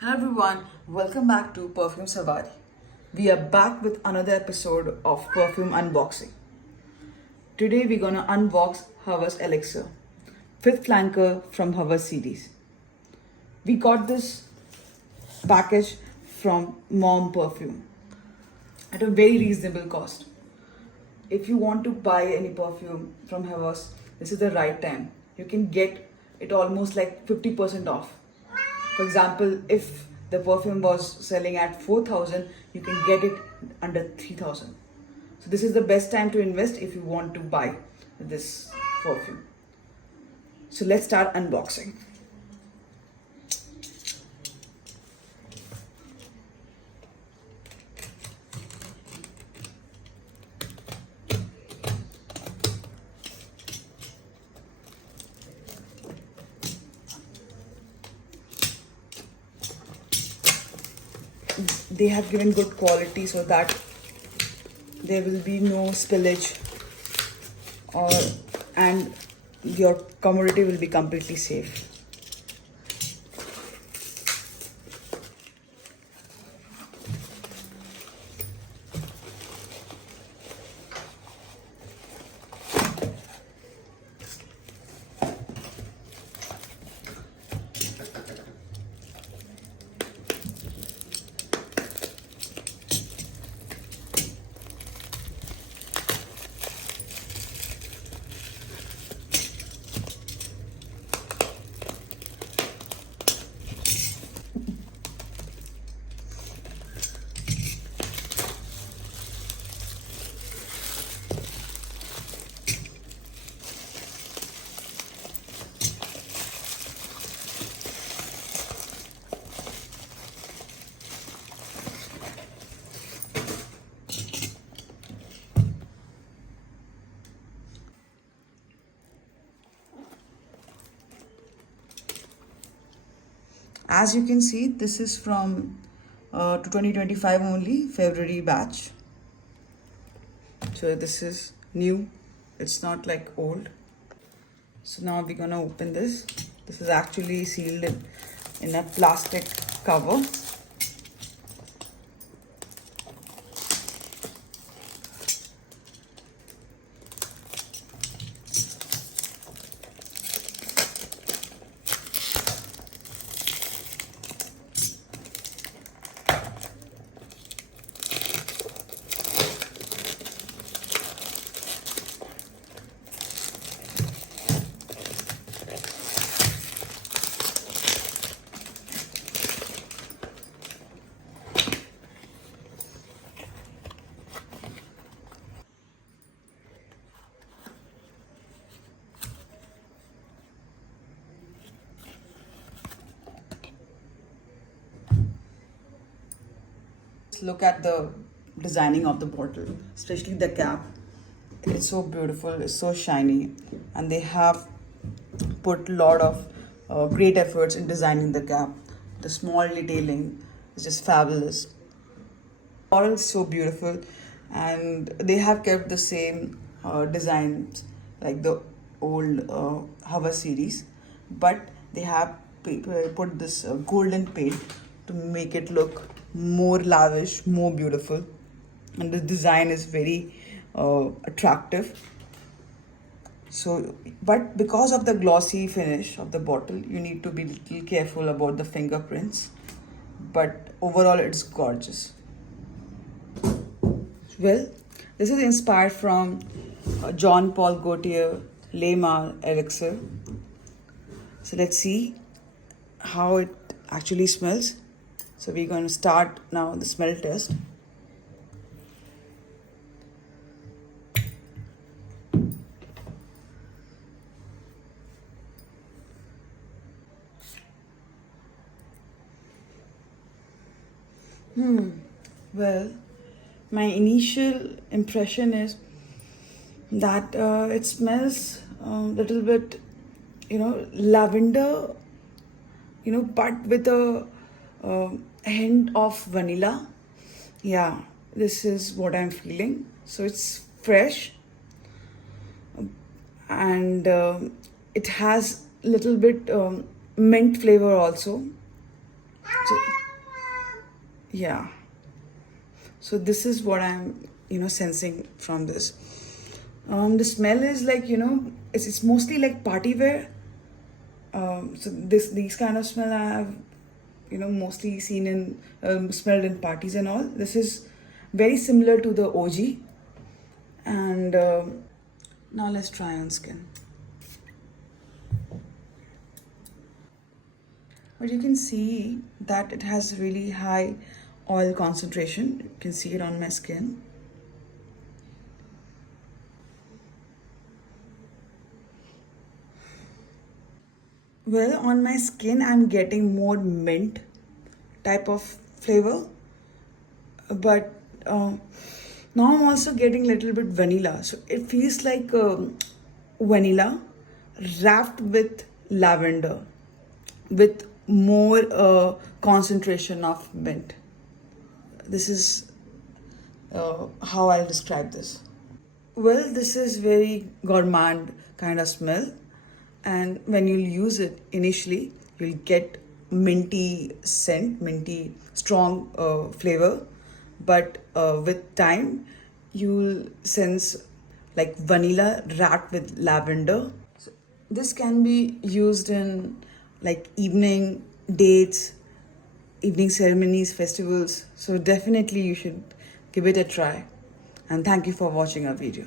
Hello everyone, welcome back to Perfume Savari. We are back with another episode of Perfume Unboxing. Today we're gonna unbox Hawas Elixir, fifth flanker from Hawas series. We got this package from Mom Perfume at a very reasonable cost. If you want to buy any perfume from Hawas, this is the right time. You can get it almost like 50% off. For example, if the perfume was selling at 4,000, you can get it under 3,000. So this is the best time to invest if you want to buy this perfume. So let's start unboxing. They have given good quality so that there will be no spillage or and your commodity will be completely safe. As you can see, this is from to 2025 only, February batch. So this is new, it's not like old. So now we're gonna open this. This is actually sealed in a plastic cover. Look at the designing of the bottle, especially the cap. It's so beautiful, it's so shiny, and they have put a lot of great efforts in designing the cap. The small detailing is just fabulous. Bottle is so beautiful, and they have kept the same designs like the old Hava series, but they have put this golden paint to make it look more lavish, more beautiful, and the design is very attractive. So, but because of the glossy finish of the bottle, you need to be little careful about the fingerprints. But overall, it's gorgeous. Well, this is inspired from John Paul Gaultier Le Male Elixir. So let's see how it actually smells. So we're going to start now the smell test. Well, my initial impression is that it smells a little bit, lavender, but with a hint of vanilla. Yeah, this is what I'm feeling. So it's fresh and it has little bit mint flavor also. Yeah. So this is what I'm, sensing from this. The smell is like, it's mostly like party wear. So these kind of smell I have, mostly seen in smelled in parties and all. This is very similar to the OG. And now let's try on skin. But you can see that it has really high oil concentration. You can see it on my skin. Well, on my skin, I'm getting more mint type of flavor, but now I'm also getting a little bit vanilla. So it feels like vanilla wrapped with lavender, with more concentration of mint. This is how I'll describe this. Well, this is very gourmand kind of smell, and when you'll use it initially, you'll get minty scent, minty strong flavor, but with time, you'll sense like vanilla wrapped with lavender. So this can be used in like evening dates, evening ceremonies, festivals. So definitely you should give it a try. And thank you for watching our video.